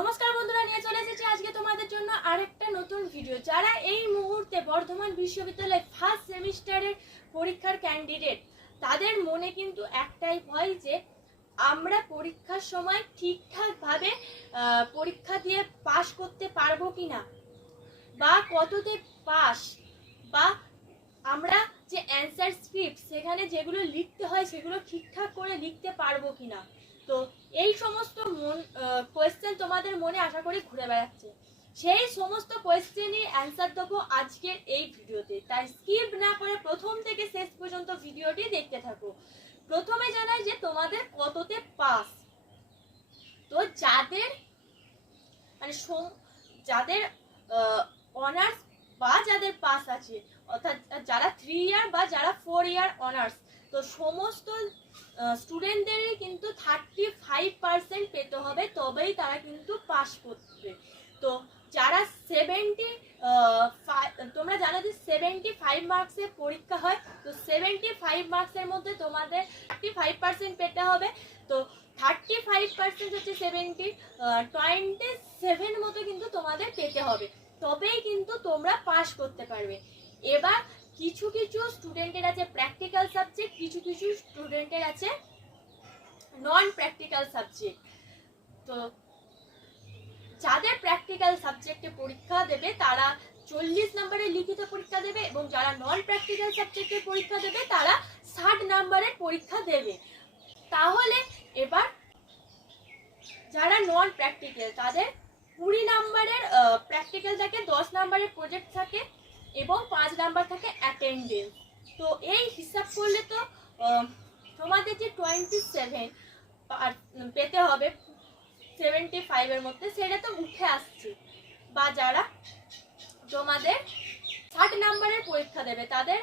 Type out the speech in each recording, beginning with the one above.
নমস্কার বন্ধুরা, নিয়ে চলে এসেছি আজকে তোমাদের জন্য আরেকটা নতুন ভিডিও যারা এই মুহূর্তে বর্ধমান বিশ্ববিদ্যালয় ফার্স্ট সেমিস্টারের পরীক্ষার ক্যান্ডিডেট তাদের মনে কিন্তু একটাই ভয় যে, আমরা পরীক্ষার সময় ঠিকঠাকভাবে পরীক্ষা দিয়ে পাশ করতে পারব কি না বা কততে পাস বা আমরা যে অ্যান্সার স্ক্রিপ্ট সেখানে যেগুলো লিখতে হয়, সেগুলো ঠিকঠাক করে লিখতে পারব কি না তো এই সমস্ত কোয়েশ্চেন তোমাদের মনে আশা করি ঘুরে বেড়াচ্ছে। সেই সমস্ত কোয়েশ্চেনই অ্যান্সার দেবো আজকের এই ভিডিওতে। তাই স্কিপ না করে প্রথম থেকে শেষ পর্যন্ত ভিডিওটি দেখতে থাকো। প্রথমে জানাই যে তোমাদের কততে পাস তো যাদের মানে যাদের অনার্স বা যাদের পাস আছে, অর্থাৎ যারা থ্রি ইয়ার বা যারা ফোর ইয়ার অনার্স তো সমস্ত স্টুডেন্টদের কিন্তু থার্টি ফাইভ পার্সেন্ট পেতে হবে, তবেই তারা কিন্তু পাস করবে। তো যারা সেভেন্টি তোমরা জানো যে সেভেন্টি ফাইভ মার্কসের পরীক্ষা হয়, তো সেভেন্টি ফাইভ মার্কসের মধ্যে তোমাদের থার্টি ফাইভ পার্সেন্ট পেতে হবে। তো থার্টি ফাইভ পার্সেন্ট হচ্ছে সেভেন্টি টোয়েন্টি সেভেন মতো কিন্তু তোমাদের পেতে হবে, তবেই কিন্তু তোমরা পাস করতে পারবে। এবার কিছু কিছু স্টুডেন্টের আছে প্র্যাকটিক্যাল সাবজেক্ট কিছু কিছু স্টুডেন্টের আছে নন প্র্যাকটিক্যাল সাবজেক্ট তো যাদের প্র্যাকটিক্যাল সাবজেক্টে পরীক্ষা দেবে, তারা চল্লিশ নম্বরে লিখিত পরীক্ষা দেবে এবং যারা নন প্র্যাকটিক্যাল সাবজেক্টে পরীক্ষা দেবে, তারা ষাট নম্বরের পরীক্ষা দেবে। তাহলে এবার যারা নন প্র্যাকটিক্যাল তাদের কুড়ি নাম্বারের প্র্যাকটিক্যাল থাকে, দশ নাম্বারের প্রজেক্ট থাকে এবং পাঁচ নাম্বার থাকে অ্যাটেন্ডেন্স তো এই হিসাব করলে তো তোমাদের যে টোয়েন্টি সেভেন পেতে হবে সেভেন্টি ফাইভের মধ্যে, সেটা তো উঠে আসছে। বা যারা তোমাদের ষাট নাম্বারের পরীক্ষা দেবে, তাদের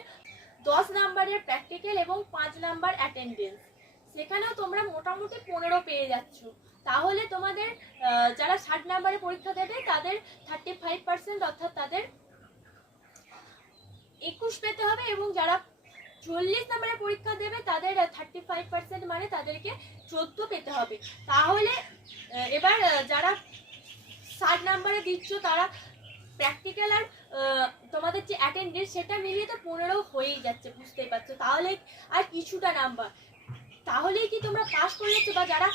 দশ নাম্বারের প্র্যাকটিক্যাল এবং পাঁচ নাম্বার অ্যাটেন্ডেন্স সেখানেও তোমরা মোটামুটি পনেরো পেয়ে যাচ্ছ। তাহলে তোমাদের যারা ষাট নাম্বারে পরীক্ষা দেবে, তাদের থার্টি ফাইভ পার্সেন্ট অর্থাৎ তাদের একুশ পেতে হবে এবং যারা চল্লিশ নাম্বারের পরীক্ষা দেবে, তাদের থার্টি ফাইভ পার্সেন্ট মানে তাদেরকে চোদ্দ পেতে হবে। তাহলে এবার যারা ষাট নাম্বারে দিচ্ছ, তারা প্র্যাকটিক্যাল আর তোমাদের যে অ্যাটেন্ডেন্স সেটা মিলিয়ে তো পনেরো হয়েই যাচ্ছে, বুঝতেই পারছ? তাহলে আর কিছুটা নাম্বার। তাহলেই কি তোমরা পাস করে যাচ্ছ বা যারা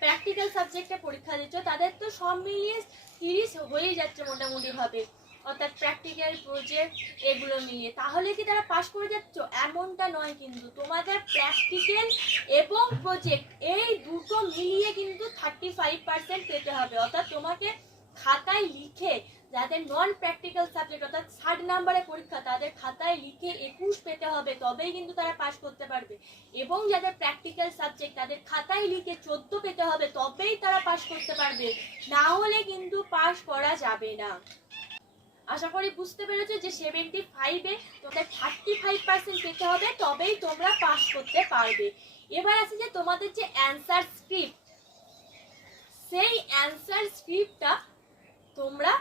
প্র্যাকটিক্যাল সাবজেক্টে পরীক্ষা দিচ্ছ, তাদের তো সব মিলিয়ে তিরিশ হয়েই যাচ্ছে মোটামুটি ভাবে অর্থাৎ প্র্যাকটিক্যাল প্রজেক্ট এগুলো মিলিয়ে তাহলে কি তারা পাশ করে যাচ্ছ? এমনটা নয় কিন্তু। তোমাদের প্র্যাকটিক্যাল এবং প্রজেক্ট এই দুটো মিলিয়ে কিন্তু থার্টি ফাইভ পার্সেন্ট পেতে হবে। অর্থাৎ তোমাকে খাতায় লিখে যাদের নন প্র্যাকটিক্যাল সাবজেক্ট অর্থাৎ ষাট নাম্বারের পরীক্ষা, তাদের খাতায় লিখে একুশ পেতে হবে, তবেই কিন্তু তারা পাস করতে পারবে। এবং যাদের প্র্যাকটিক্যাল সাবজেক্ট তাদের খাতায় লিখে চোদ্দ পেতে হবে, তবেই তারা পাস করতে পারবে। না হলে কিন্তু পাস করা যাবে না। আশা করি বুঝতে পেরেছ যে সেভেন্টি ফাইভে তোমাদের থার্টি ফাইভ পার্সেন্ট পেতে হবে, তবেই তোমরা পাস করতে পারবে। এবার আছে যে তোমাদের যে অ্যান্সার স্ক্রিপ্ট সেই অ্যান্সার স্ক্রিপ্টটা তোমরা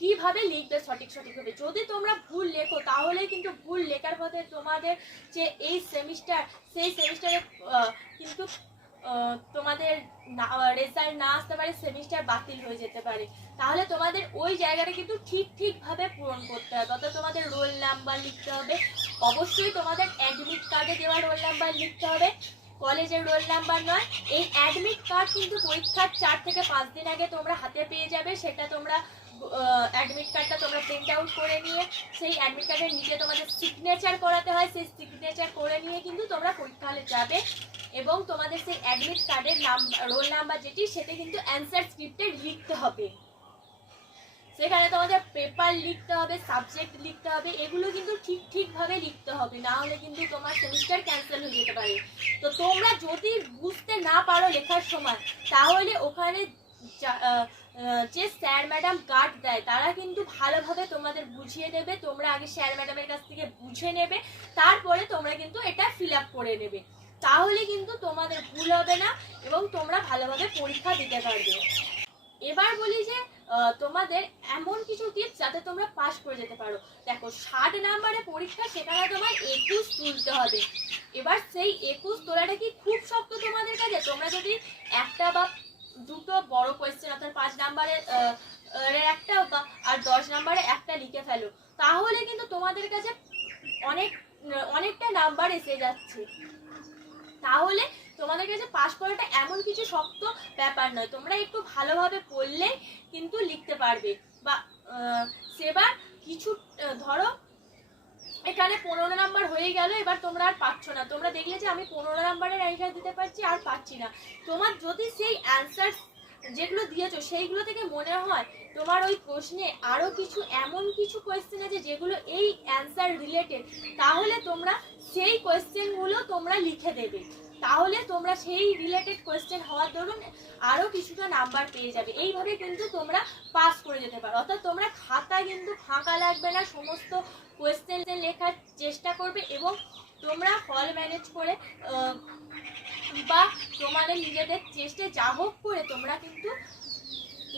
কীভাবে লিখবে সঠিক সঠিকভাবে যদি তোমরা ভুল লেখো, তাহলে কিন্তু ভুল লেখার পথে তোমাদের যে এই সেমিস্টার সেই সেমিস্টারে কিন্তু তোমাদের রেজাল্ট না আসতে পারে, সেমিস্টার বাতিল হয়ে যেতে পারে। তাহলে তোমাদের ওই জায়গাটা কিন্তু ঠিক ঠিকভাবে পূরণ করতে হবে। অর্থাৎ তোমাদের রোল নাম্বার লিখতে হবে। অবশ্যই তোমাদের অ্যাডমিট কার্ডে দেওয়া রোল নাম্বার লিখতে হবে। কলেজের রোল নাম্বার নয়। এই অ্যাডমিট কার্ড কিন্তু পরীক্ষার চার থেকে পাঁচ দিন আগে তোমরা হাতে পেয়ে যাবে। সেটা তোমরা অ্যাডমিট কার্ডটা তোমরা প্রিন্ট আউট করে নিয়ে, সেই অ্যাডমিট কার্ডের নিচে তোমাদের সিগনেচার করাতে হয়। সেই সিগনেচার করে নিয়ে কিন্তু তোমরা পরীক্ষা হলে যাবে। এবং তোমাদের সেই অ্যাডমিট কার্ডের নাম রোল নাম্বার যেটি, সেটা কিন্তু অ্যান্সার স্ক্রিপ্টে লিখতে হবে। সেখানে তোমাদের পেপার লিখতে হবে সাবজেক্ট লিখতে হবে, এগুলো কিন্তু ঠিক ঠিকভাবে লিখতে হবে। না হলে কিন্তু তোমার সেমিস্টার ক্যান্সেল হয়ে যেতে পারে। তো তোমরা যদি বুঝতে না পারো লেখার সময়, তাহলে ওখানে যা- স্যার ম্যাডাম গার্ড দেয়, তারা কিন্তু ভালোভাবে তোমাদের বুঝিয়ে দেবে। তোমরা আগে স্যার ম্যাডামের কাছ থেকে বুঝে নেবে। তারপরে তোমরা কিন্তু এটা ফিল আপ করে নেবে। তাহলে কিন্তু তোমাদের ভুল হবে না এবং তোমরা ভালোভাবে পরীক্ষা দিতে পারবে। এবার বলি যে তোমাদের এমন কিছু টিপস যাতে তোমরা পাস করে যেতে পারো। দেখো ষাট নাম্বারে পরীক্ষা সেখানে তোমার একুশ তুলতে হবে। এবার সেই একুশ তোলাটা কি খুব শক্ত তোমাদের কাছে তোমরা যদি একটা বা দুটো বড় কোয়েশ্চেন অর্থাৎ নাম্বারের আহ, এর একটা বা আর দশ নাম্বারে একটা লিখে ফেলো তাহলে কিন্তু তোমাদের কাছে অনেক অনেকটা নাম্বার এসে যাচ্ছে। তাহলে তোমাদের কাছে পাস করাটা এমন কিছু শক্ত ব্যাপার নয়। তোমরা একটু ভালোভাবে পড়লে কিন্তু লিখতে পারবে। বা সেবার কিছু ধরো, এখানে পনেরো নাম্বার হয়ে গেল, এবার তোমরা আর পাচ্ছ না। তোমরা দেখলে যে আমি পনেরো নাম্বারের অ্যান্সার দিতে পারছি আর পাচ্ছি না। তোমার যদি সেই অ্যান্সার যেগুলো দিয়েছ, সেইগুলো থেকে মনে হয় তোমার ওই প্রশ্নে আরও কিছু, এমন কিছু কোয়েশ্চেন আছে যেগুলো এই অ্যান্সার রিলেটেড তাহলে তোমরা সেই কোয়েশ্চেনগুলো তোমরা লিখে দেবে। তাহলে তোমরা সেই রিলেটেড কোয়েশ্চেন হওয়ার দরুন আরও কিছুটা নাম্বার পেয়ে যাবে। এইভাবে কিন্তু তোমরা পাস করে যেতে পারো। অর্থাৎ তোমরা খাতা কিন্তু ফাঁকা লাগবে না, সমস্ত কোয়েশ্চেন লেখার চেষ্টা করবে এবং তোমরা হল ম্যানেজ করে বা তোমাদের নিজেদের চেষ্টায় যা হোক করে তোমরা কিন্তু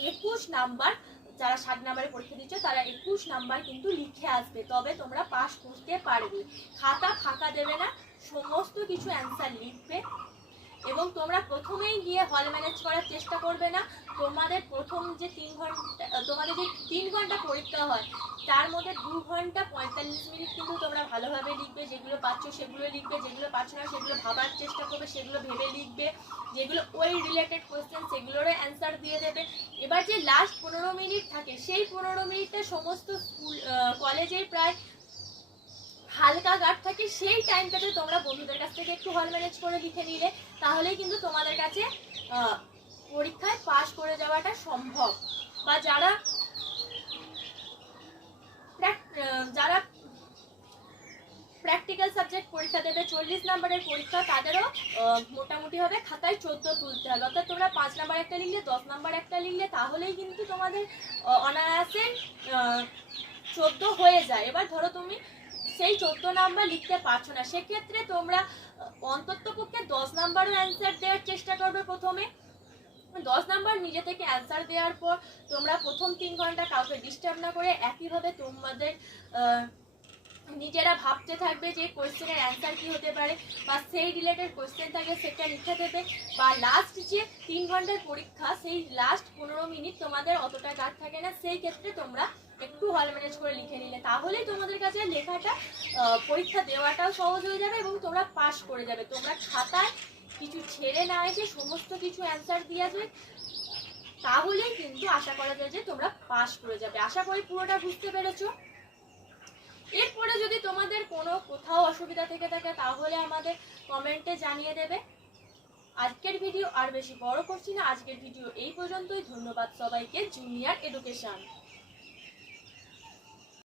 একুশ নাম্বার যারা ষাট নাম্বারে পরীক্ষা দিচ্ছ, তারা একুশ নাম্বার কিন্তু লিখে আসবে। তবে তোমরা পাশ করতে পারবে। খাতা ফাঁকা দেবে না, সমস্ত কিছু অ্যান্সার লিখবে। এবং তোমরা প্রথমেই গিয়ে হল ম্যানেজ করার চেষ্টা করবে না। তোমাদের প্রথম যে তিন ঘণ্টা তোমাদের যে তিন ঘণ্টা পরীক্ষা হয়, তার মধ্যে দু ঘণ্টা পঁয়তাল্লিশ মিনিট কিন্তু তোমরা ভালোভাবে লিখবে। যেগুলো পাচ্ছ সেগুলো লিখবে, যেগুলো পাচ্ছ না সেগুলো ভাবার চেষ্টা করবে, সেগুলো ভেবে লিখবে। যেগুলো ওই রিলেটেড কোয়েশ্চেন সেগুলোরও অ্যান্সার দিয়ে দেবে। এবার যে লাস্ট পনেরো মিনিট থাকে, সেই পনেরো মিনিটে সমস্ত স্কুল কলেজের প্রায় হালকা গার্ড থাকে, সেই টাইমটাতে তোমরা বন্ধুদের কাছ থেকে একটু হল ম্যানেজ করে লিখে নিলে, তাহলেই কিন্তু তোমাদের কাছে পরীক্ষায় পাশ করে যাওয়াটা সম্ভব। বা যারা যারা প্র্যাকটিক্যাল সাবজেক্ট পরীক্ষা দেবে, চল্লিশ নাম্বারের পরীক্ষা, তাদেরও মোটামুটি হবে খাতায় চোদ্দ তুলতে হবে। অর্থাৎ তোমরা পাঁচ নাম্বার একটা লিখলে, দশ নাম্বার একটা লিখলে, তাহলেই কিন্তু তোমাদের অনায়াসে চোদ্দ হয়ে যায়। এবার ধরো তুমি সেই চোদ্দ নাম্বার লিখতে পারছ না। সেক্ষেত্রে তোমরা অন্তত পক্ষে দশ নাম্বারও অ্যান্সার দেওয়ার চেষ্টা করবে প্রথমে। দশ নাম্বার নিজে থেকে অ্যান্সার দেওয়ার পর তোমরা প্রথম তিন ঘণ্টা কাউকে ডিস্টার্ব না করে একইভাবে তোমাদের নিজেরা ভাবতে থাকবে যে কোয়েশ্চেনের অ্যান্সার কী হতে পারে বা সেই রিলেটেড কোয়েশ্চেন থাকে সেটা লিখে দেবে। বা লাস্ট যে তিন ঘণ্টার পরীক্ষা, সেই লাস্ট পনেরো মিনিট তোমাদের অতটা কাজ থাকে না। সেই ক্ষেত্রে তোমরা একটু হল ম্যানেজ করে লিখে নিলে, তাহলেই তোমাদের কাছে লেখাটা পরীক্ষা দেওয়াটাও সহজ হয়ে যাবে এবং তোমরা পাস করে যাবে। তোমরা খাতায় কিছু ছেড়ে না এসে সমস্ত কিছু অ্যান্সার দিয়ে আসবে, তাহলেই কিন্তু আশা করা যায় যে তোমরা পাস করে যাবে। আশা করি পুরোটা বুঝতে পেরেছ। এরপরে যদি তোমাদের কোনো কোথাও অসুবিধা থেকে থাকে, তাহলে আমাদের কমেন্টে জানিয়ে দেবে। আজকের ভিডিও আর বেশি বড় করছি না। আজকের ভিডিও এই পর্যন্তই। ধন্যবাদ সবাইকে। Junior education